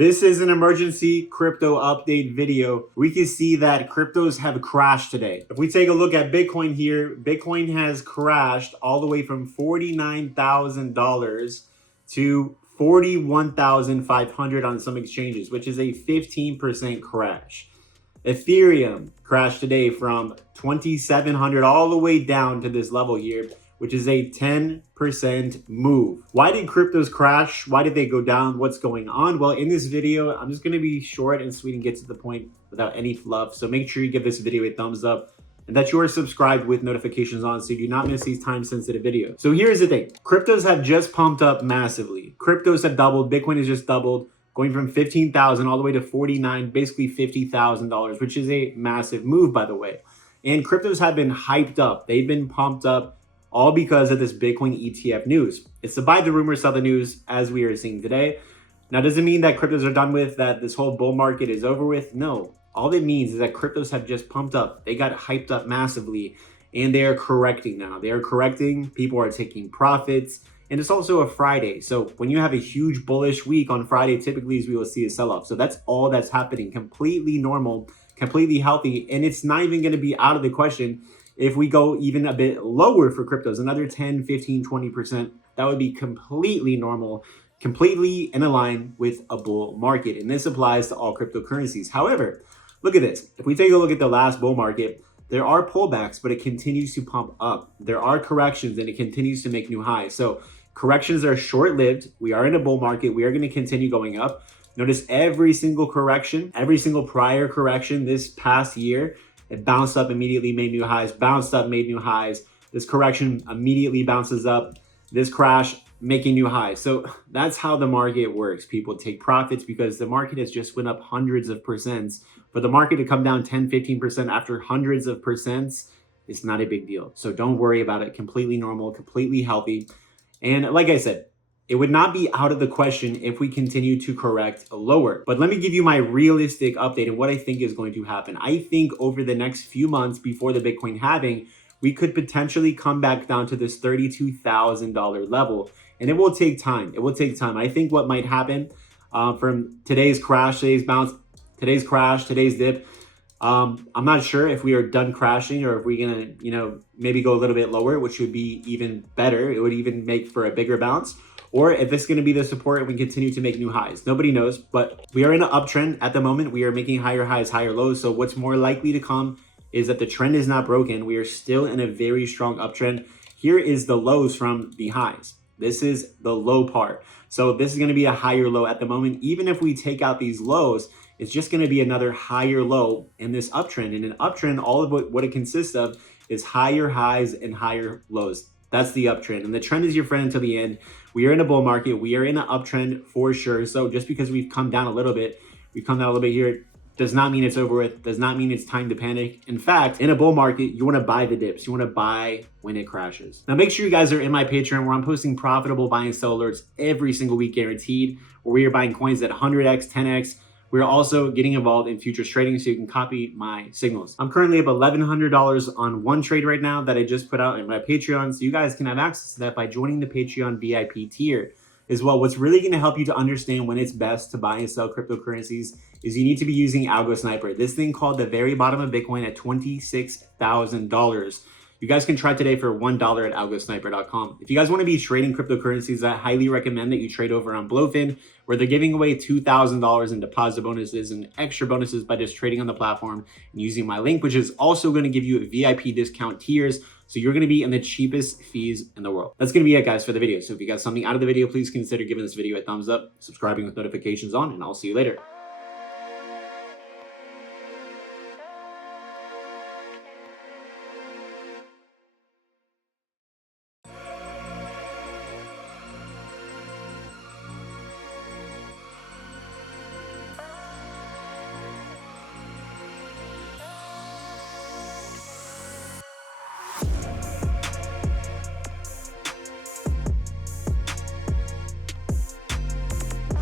This is an emergency crypto update video. We can see that cryptos have crashed today. If we take a look at Bitcoin here, Bitcoin has crashed all the way from $49,000 to $41,500 on some exchanges, which is a 15% crash. Ethereum crashed today from 2,700 all the way down to this level here, which is a 10% move. Why did cryptos crash? Why did they go down? What's going on? Well, in this video, I'm just gonna be short and sweet and get to the point without any fluff. So make sure you give this video a thumbs up and that you are subscribed with notifications on so you do not miss these time-sensitive videos. So here's the thing. Cryptos have just pumped up massively. Cryptos have doubled. Bitcoin has just doubled, going from 15,000 all the way to 49, basically $50,000, which is a massive move, by the way. And cryptos have been hyped up. They've been pumped up all because of this Bitcoin ETF news. It's the buy the rumor, sell the news, as we are seeing today. Now, does it mean that cryptos are done with, that this whole bull market is over with? No. All it means is that cryptos have just pumped up. They got hyped up massively, and they are correcting now. They are correcting. People are taking profits. And it's also a Friday. So when you have a huge bullish week on Friday, typically we will see a sell-off. So that's all that's happening. Completely normal, completely healthy. And it's not even going to be out of the question if we go even a bit lower for cryptos, another 10, 15, 20%. That would be completely normal, completely in line with a bull market. And this applies to all cryptocurrencies. However, look at this. If we take a look at the last bull market, there are pullbacks, but it continues to pump up. There are corrections and it continues to make new highs. So corrections are short-lived. We are in a bull market. We are going to continue going up. Notice every single correction, every single prior correction this past year, it bounced up, immediately made new highs, bounced up, made new highs. This correction immediately bounces up. This crash, making new highs. So that's how the market works. People take profits because the market has just went up hundreds of percents. For the market to come down 10, 15% after hundreds of percents, it's not a big deal. So don't worry about it. Completely normal, completely healthy. And like I said, it would not be out of the question if we continue to correct lower. But let me give you my realistic update and what I think is going to happen. I think over the next few months before the Bitcoin halving, we could potentially come back down to this $32,000 level. And it will take time. It will take time. I think what might happen from today's crash, today's bounce, today's crash, today's dip, I'm not sure if we are done crashing or if we're gonna, maybe go a little bit lower, which would be even better. It would even make for a bigger bounce. Or if this is going to be the support and we continue to make new highs. Nobody knows, but we are in an uptrend at the moment. We are making higher highs, higher lows. So what's more likely to come is that the trend is not broken. We are still in a very strong uptrend. Here is the lows from the highs. This is the low part. So this is going to be a higher low at the moment. Even if we take out these lows, it's just going to be another higher low in this uptrend. And an uptrend, all of what it consists of is higher highs and higher lows. That's the uptrend. And the trend is your friend until the end. We are in a bull market. We are in an uptrend for sure. So just because we've come down a little bit, here, does not mean it's over with, does not mean it's time to panic. In fact, in a bull market, you want to buy the dips. You want to buy when it crashes. Now, make sure you guys are in my Patreon where I'm posting profitable buy and sell alerts every single week guaranteed, where we are buying coins at 100x, 10x. We're also getting involved in futures trading so you can copy my signals. I'm currently up $1,100 on one trade right now that I just put out in my Patreon. So you guys can have access to that by joining the Patreon VIP tier as well. What's really going to help you to understand when it's best to buy and sell cryptocurrencies is you need to be using Algosniper. This thing called the very bottom of Bitcoin at $26,000. You guys can try today for $1 at algosniper.com. If you guys want to be trading cryptocurrencies, I highly recommend that you trade over on Blowfin, where they're giving away $2,000 in deposit bonuses and extra bonuses by just trading on the platform and using my link, which is also going to give you VIP discount tiers. So you're going to be in the cheapest fees in the world. That's going to be it, guys, for the video. So if you got something out of the video, please consider giving this video a thumbs up, subscribing with notifications on, and I'll see you later.